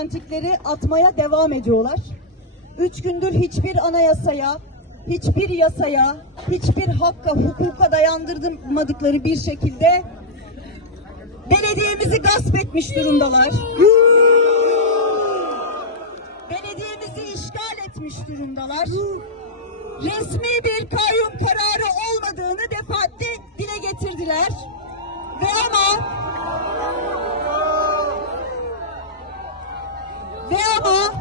çentikleri atmaya devam ediyorlar. Üç gündür hiçbir anayasaya, hiçbir yasaya, hiçbir hakka, hukuka dayandırmadıkları bir şekilde belediyemizi gasp etmiş durumdalar. Belediyemizi işgal etmiş durumdalar. Resmi bir kayyum kararı olmadığını ve ama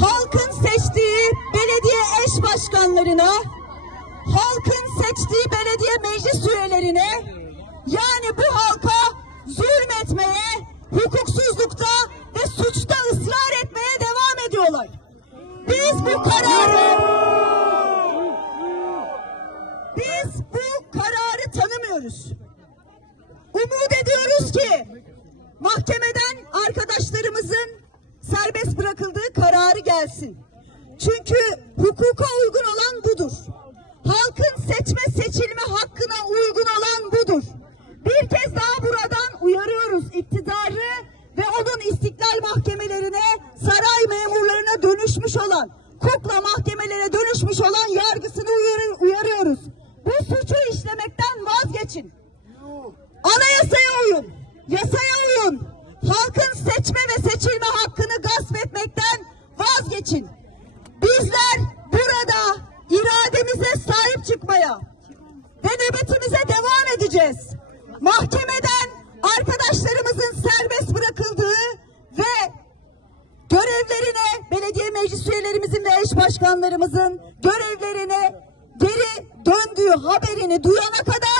halkın seçtiği belediye eş başkanlarına, halkın seçtiği belediye meclis üyelerine, yani bu halka zulmetmeye, hukuksuzlukta ve suçta ısrar etmeye devam ediyorlar. Biz bu kararı, biz bu kararı tanımıyoruz. Umut ediyoruz ki mahkemeden serbest bırakıldığı kararı gelsin. Çünkü hukuka uygun olan budur. Halkın seçme seçilme hakkına uygun olan budur. Bir kez daha buradan uyarıyoruz iktidarı ve onun istiklal mahkemelerine, saray memurlarına dönüşmüş olan, kukla mahkemelere dönüşmüş olan yargısını uyarı- uyarıyoruz. Bu suçu işlemekten vazgeçin. Devam edeceğiz. Mahkemeden arkadaşlarımızın serbest bırakıldığı ve görevlerine belediye meclis üyelerimizin ve eş başkanlarımızın görevlerine geri döndüğü haberini duyana kadar